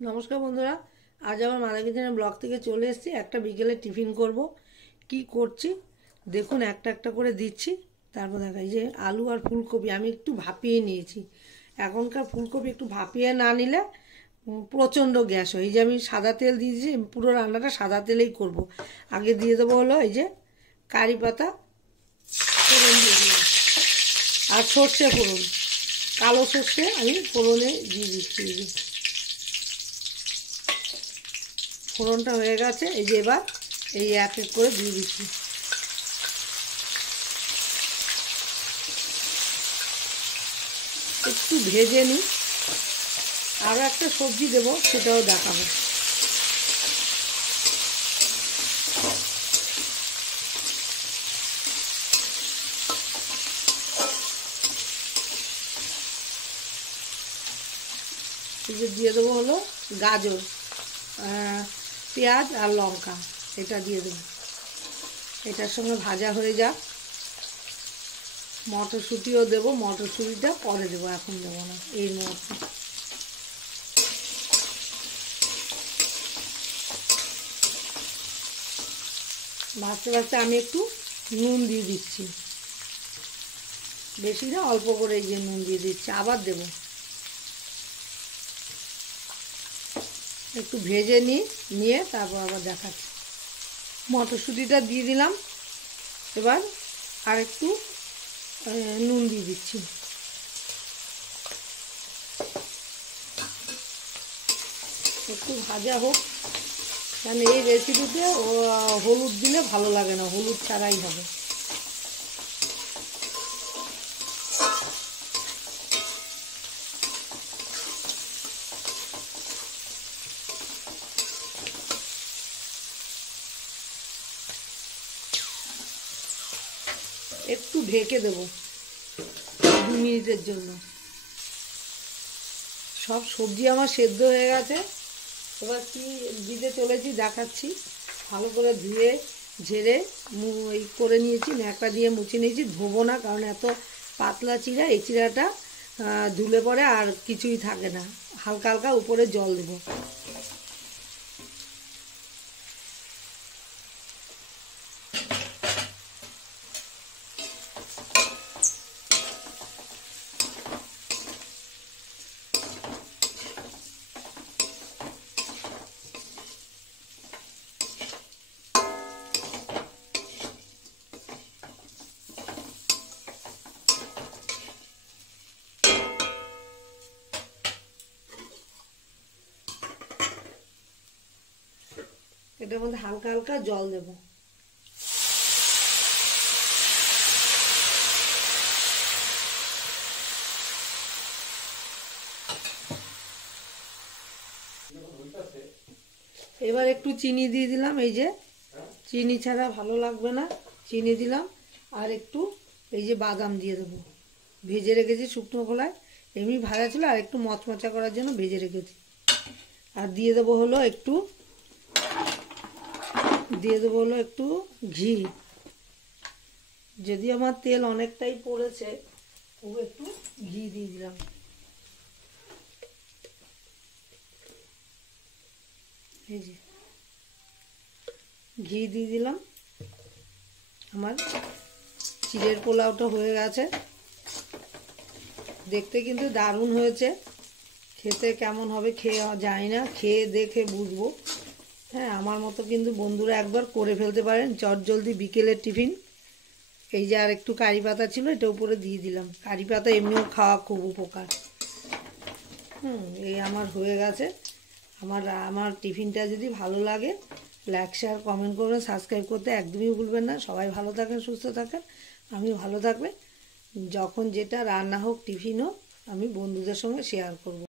নমস্কার বন্ধুরা, আজ আমার মালা কিচেনের ব্লগ থেকে চলে এসেছি। একটা বিকেলে টিফিন করব। কি করছি দেখুন, একটা একটা করে দিচ্ছি। তারপর দেখাই যে আলু আর ফুলকপি আমি একটু ভাপিয়ে নিয়েছি। এখনকার ফুলকপি একটু ভাপিয়ে না নিলে প্রচণ্ড গ্যাস হয়। এই যে আমি সাদা তেল দিয়েছি, পুরো রান্নাটা সাদা তেলেই করব। আগে দিয়ে দেবো হলো এই যে কারি পাতা ফোড়ন দিয়ে দিলাম, আর সর্ষে ফোড়ন, কালো সর্ষে আমি ফোড়নে দিয়ে দিচ্ছি। এই যে ফোড়নটা হয়ে গেছে, এই যে এবার এই এক এক করে দিয়ে দিচ্ছি। একটু ভেজে নিই, আরও একটা সবজি দেবো, সেটাও দেখাবো। এই যে দিয়ে দেবো হলো গাজর, পেঁয়াজ আর লঙ্কা, এটা দিয়ে দেবো। এটার সঙ্গে ভাজা হয়ে যাক। মটরশুঁটিও দেবো, মটরশুঁটিটা পরে দেবো, এখন দেবো না এই মুহূর্তে। ভাজতে ভাজতে আমি একটু নুন দিয়ে দিচ্ছি, বেশি না অল্প করে এই যে নুন দিয়ে দিচ্ছি, আবার দেবো। একটু ভেজে নিয়ে তারপর আবার দেখাচ্ছি। মটরশুঁটিটা দিয়ে দিলাম, এবার আর একটু নুন দিয়ে দিচ্ছি। একটু ভাজা হোক, কারণ এই রেসিপিতে হলুদ দিলে ভালো লাগে না, হলুদ ছাড়াই হবে। একটু ঢেকে দেবো 2 মিনিটের জন্য। সব সবজি আমার সেদ্ধ হয়ে গেছে। এবার কি দিতে চলেছি দেখাচ্ছি। ভালো করে ধুয়ে ঝেড়ে এই করে নিয়েছি, ন্যাকড়া দিয়ে মুছে নিয়েছি। ধোবো না, কারণ এত পাতলা চিড়া, এই চিড়াটা ধুলে পরে আর কিছুই থাকে না। হালকা হালকা উপরে জল দেবো। এটার মধ্যে হালকা হালকা জল দেবো। এবার একটু চিনি দিয়ে দিলাম, এই যে চিনি ছাড়া ভালো লাগবে না, চিনি দিলাম। আর একটু এই যে বাদাম দিয়ে দেবো, ভেজে রেখেছি শুকনো খোলায়, এমনি ভাজা ছিল, আর একটু মচমচা করার জন্য ভেজে রেখেছি। আর দিয়ে দেবো হলো একটু ঘি। যদি আমার তেল অনেকটাই পড়েছে, তবু একটু ঘি দিয়ে দিলাম। এই যে ঘি দিয়ে দিলাম। আমার চিড়ের পোলাওটা হয়ে গেছে। দেখতে কিন্তু দারুণ হয়েছে, খেতে কেমন হবে খেয়ে যায় না, খেয়ে দেখে বুঝবো। হ্যাঁ, আমার মতো কিন্তু বন্ধুরা একবার করে ফেলতে পারেন চটজলদি বিকেলের টিফিন। এই যে আর একটু কারি পাতা ছিল, এটা উপরে দিয়ে দিলাম। কারি পাতা এমনিও খাওয়া খুব উপকার। এই আমার হয়ে গেছে। আমার টিফিনটা যদি ভালো লাগে, লাইক শেয়ার কমেন্ট করবেন, সাবস্ক্রাইব করতে একদমই ভুলবেন না। সবাই ভালো থাকেন, সুস্থ থাকেন, আমিও ভালো থাকবেন। যখন যেটা রান্না হোক, টিফিন হোক, আমি বন্ধুদের সঙ্গে শেয়ার করব।